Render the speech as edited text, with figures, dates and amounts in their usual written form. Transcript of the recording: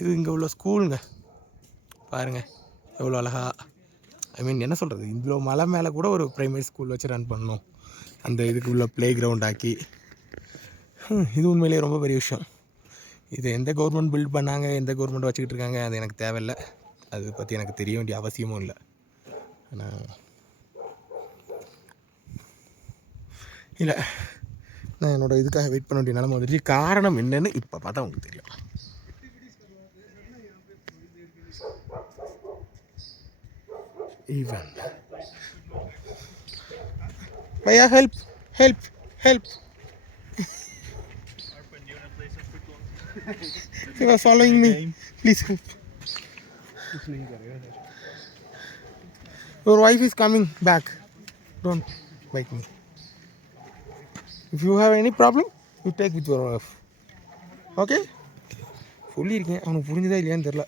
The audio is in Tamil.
இது இங்கே உள்ள ஸ்கூலுங்க பாருங்கள் எவ்வளோ அழகா. ஐ மீன் என்ன சொல்கிறது, இவ்வளோ மலை மேலே கூட ஒரு ப்ரைமரி ஸ்கூல் வச்சு ரன் பண்ணணும், அந்த இதுக்கு உள்ள ப்ளே கிரவுண்ட் ஆக்கி. இது உண்மையிலேயே ரொம்ப பெரிய விஷயம். இது எந்த கவர்மெண்ட் பில்ட் பண்ணாங்க, எந்த கவர்மெண்ட் வச்சுக்கிட்டு இருக்காங்க, அது எனக்கு தேவையில்லை. அதை பற்றி எனக்கு தெரிய வேண்டிய அவசியமும் இல்லை. ஆனால் இல்லை, நான் என்னோடய இதுக்காக வெயிட் பண்ண வேண்டிய நிலமை வந்துடுச்சு. காரணம் என்னன்னு இப்போ பார்த்தா உங்களுக்கு தெரியும். Even Bhaiya help help help. He was following me. Please help. Your wife is coming back. Don't bite me. If you have any problem, you take with your wife. Okay? சொல்லியிருக்கேன், அவனுக்கு புரிஞ்சுதா இல்லையான்னு தெரில.